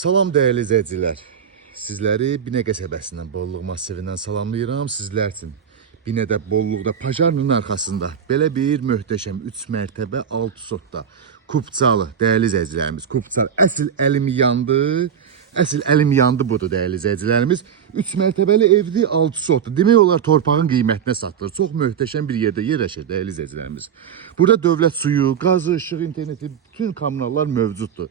Salam dəyərli izləyicilər. Sizləri Binə qəsəbəsindən, Bolluq massivindən salamlayıram. Sizlər üçün Binədə, Bolluqda, Pajarnın arxasında belə bir möhtəşəm 3 mərtəbə 6 sotda Kupçalı dəyərli izləyicilərimiz. Kupçalı əsl əlim yandı. Əsl əlim yandı budur dəyərli izləyicilərimiz. 3 mərtəbəli evli 6 sotda. Demək olar torpağın qiymətinə satılır. Çox möhtəşəm bir yerdə yerləşir dəyərli izləyicilərimiz. Burada dövlət suyu, qazı, işıq, interneti, bütün kommunallar mövcuddur.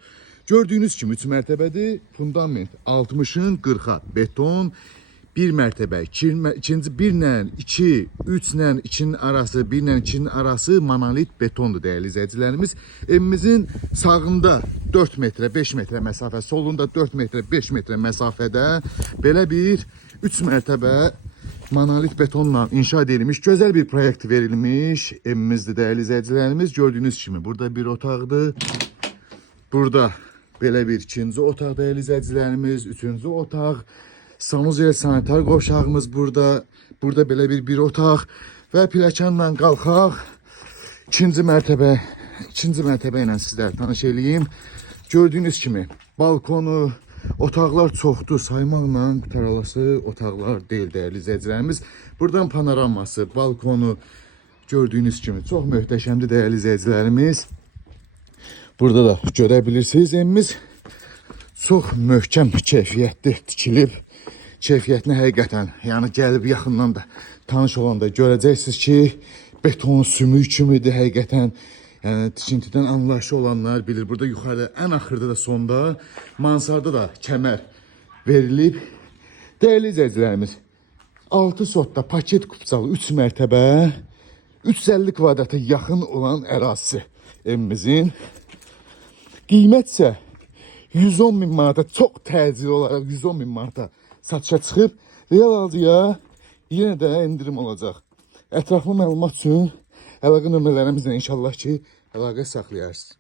Gördüyünüz kimi 3 mərtəbədir. Fundament 60-ın 40-a beton. 1 mərtəbə, ikinci 1-lə 2, 3-lə 2-nin arası, 1-lə 2-nin arası monolit betondur dəyərli izləyicilərimiz. Evimizin sağında 4 metrə, 5 metrə məsafə, solunda 4 metrə, 5 metrə məsafədə belə bir 3 mərtəbə monolit betonla inşa edilmiş, gözəl bir proyekt verilmiş evimizdir dəyərli izləyicilərimiz. Gördüyünüz kimi burada bir otaqdır. Burada belə bir ikinci otaq dəyərli izləyicilərimiz, üçüncü otaq. Sanuzel sanitar qovşağımız burada. Burada belə bir otaq və pilləkənlə qalxaq. İkinci mərtəbə ilə sizləri tanış eləyim. Gördüyünüz kimi balkonu, otaqlar çoxdur. Saymaqla qutaralası otaqlar deyil dəyərli izləyicilərimiz. Buradan panoraması, balkonu gördüyünüz kimi çox möhtəşəmdir dəyərli izləyicilərimiz. Burada da görə bilirsiniz, evimiz çox möhkəm keyfiyyətli tikilib. Keyfiyyətini həqiqətən, yəni gəlib yaxından da tanış olanda görəcəksiniz ki, beton sümük kimidir həqiqətən. Yəni tikintidən anlayışı olanlar bilir. Burada yuxarıda, ən axırda da sonda, mansarda da kəmər verilib. Dəyərli izləyicilərimiz, 6 sotda paket Kupçalı 3 mərtəbə, 350 kvadrata yaxın olan ərazisi evimizin. Qiymət isə 110 min manata, çox təcili olaraq 110 min manata satışa çıxıb. Real alıcıya yenə də indirim olacaq. Ətraflı məlumat üçün əlaqə nömrələrimizlə inşallah ki, əlaqə saxlayarsınız.